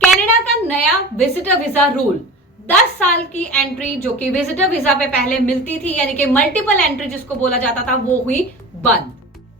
Canada का नया visitor visa rule, 10 साल की एंट्री जो कि विजिटर वीजा पे पहले मिलती थी, यानी कि मल्टीपल एंट्री जिसको बोला जाता था, वो हुई बंद।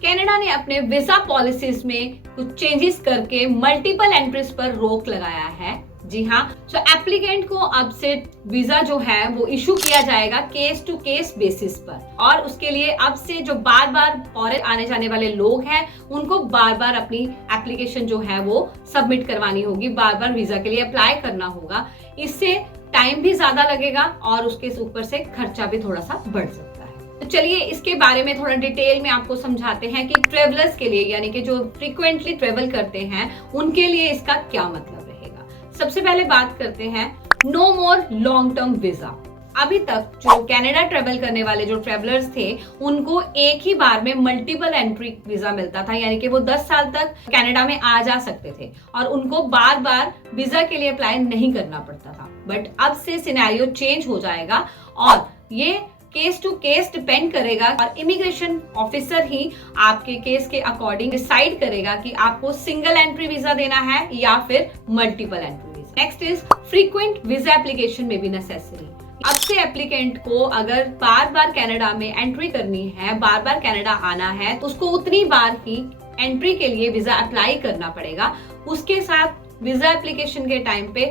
कनाडा ने अपने वीजा पॉलिसीज में कुछ चेंजेस करके मल्टीपल एंट्रीज पर रोक लगाया है। जी हाँ, सो एप्लीकेंट को अब से वीजा जो है वो इशू किया जाएगा केस टू केस बेसिस पर, और उसके लिए अब से जो बार बार फॉरेन आने जाने वाले लोग हैं उनको बार बार अपनी एप्लीकेशन जो है वो सबमिट करवानी होगी, बार बार वीजा के लिए अप्लाई करना होगा। इससे टाइम भी ज्यादा लगेगा और उसके ऊपर से खर्चा भी थोड़ा सा बढ़ सकता है। तो चलिए इसके बारे में थोड़ा डिटेल में आपको समझाते हैं कि ट्रेवलर्स के लिए, यानी कि जो फ्रीक्वेंटली ट्रेवल करते हैं उनके लिए इसका क्या मतलब रहेगा। सबसे पहले बात करते हैं no more long term visa. अभी तक जो कनाडा ट्रेवल करने वाले जो ट्रेवलर्स थे उनको एक ही बार में मल्टीपल एंट्री वीजा मिलता था, यानी कि वो 10 साल तक कनाडा में आ जा सकते थे और उनको बार बार वीजा के लिए अप्लाई नहीं करना पड़ता था। बट अब से सिनेरियो चेंज हो जाएगा और ये केस टू केस डिपेंड करेगा और इमिग्रेशन ऑफिसर ही आपके केस के अकॉर्डिंग डिसाइड करेगा कि आपको सिंगल एंट्री वीजा देना है या फिर multiple entry visa. Next is frequent visa application में भी नेसेसरी। अब से एप्लीकेंट को अगर बार बार कनाडा में एंट्री करनी है, बार बार कनाडा आना है, तो उसको उतनी बार ही एंट्री के लिए वीजा अप्लाई करना पड़ेगा। उसके साथ वीजा एप्लीकेशन के टाइम पे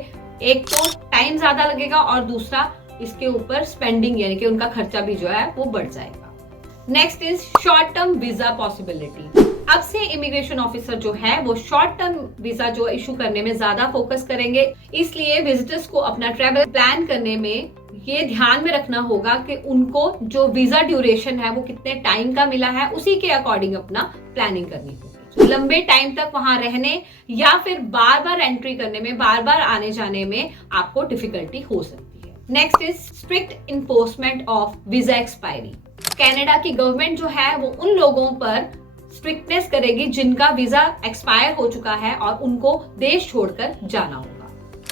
एक तो टाइम ज्यादा लगेगा और दूसरा इसके ऊपर स्पेंडिंग यानी कि उनका खर्चा भी जो है वो बढ़ जाएगा। Next is short term visa possibility. अब से इमिग्रेशन ऑफिसर जो है वो शॉर्ट टर्म वीजा जो इशू करने में ज्यादा फोकस करेंगे, इसलिए विजिटर्स को अपना ट्रैवल प्लान करने में ये ध्यान में रखना होगा कि उनको जो वीजा ड्यूरेशन है वो कितने टाइम का मिला है, उसी के अकॉर्डिंग अपना प्लानिंग करनी होगी। लंबे टाइम तक वहां रहने या फिर बार बार एंट्री करने में, बार बार आने जाने में आपको डिफिकल्टी हो सकती है। Next is strict enforcement of visa expiry. Canada की गवर्नमेंट जो है वो उन लोगों पर स्ट्रिक्टनेस करेगी जिनका वीजा एक्सपायर हो चुका है और उनको देश छोड़कर जाना होगा।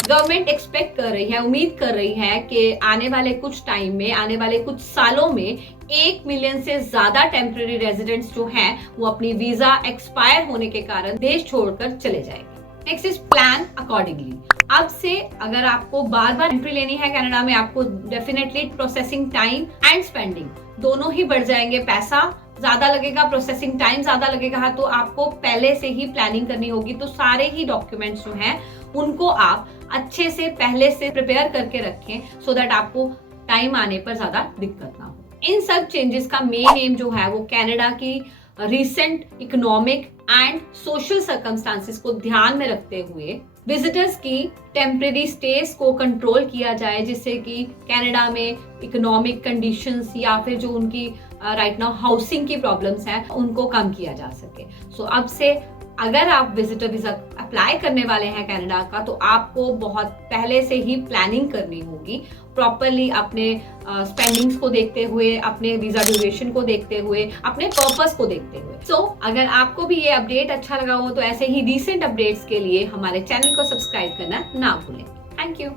गवर्नमेंट एक्सपेक्ट कर रही है, उम्मीद कर रही है कि आने वाले कुछ टाइम में, आने वाले कुछ सालों में 1 मिलियन से ज्यादा टेम्पररी रेजिडेंट्स जो हैं वो अपनी वीजा एक्सपायर होने के कारण देश छोड़कर चले जाएंगे। Next is plan accordingly. अब से अगर आपको बार बार एंट्री लेनी है कनाडा में, आपको definitely processing time and spending दोनों ही बढ़ जाएंगे। पैसा ज्यादा लगेगा, प्रोसेसिंग टाइम ज्यादा लगेगा, तो आपको पहले से ही प्लानिंग करनी होगी। तो सारे ही डॉक्यूमेंट्स जो हैं उनको आप अच्छे से पहले से प्रिपेयर करके रखें सो दैट आपको टाइम आने पर ज्यादा दिक्कत ना हो। इन सब चेंजेस का मेन एम जो है वो कनाडा की recent economic and social circumstances को ध्यान में रखते हुए विजिटर्स की टेम्परेरी स्टेज को कंट्रोल किया जाए, जिससे कि कनाडा में इकोनॉमिक कंडीशंस या फिर जो उनकी राइट नाउ हाउसिंग की प्रॉब्लम्स हैं उनको कम किया जा सके। सो अब से अगर आप विजिटर वीजा अप्लाई करने वाले हैं कनाडा का, तो आपको बहुत पहले से ही प्लानिंग करनी होगी, प्रॉपरली अपने स्पेंडिंग्स को देखते हुए, अपने वीजा ड्यूरेशन को देखते हुए, अपने पर्पस को देखते हुए। सो अगर आपको भी ये अपडेट अच्छा लगा हो तो ऐसे ही रीसेंट अपडेट्स के लिए हमारे चैनल को सब्सक्राइब करना ना भूलें। Thank you.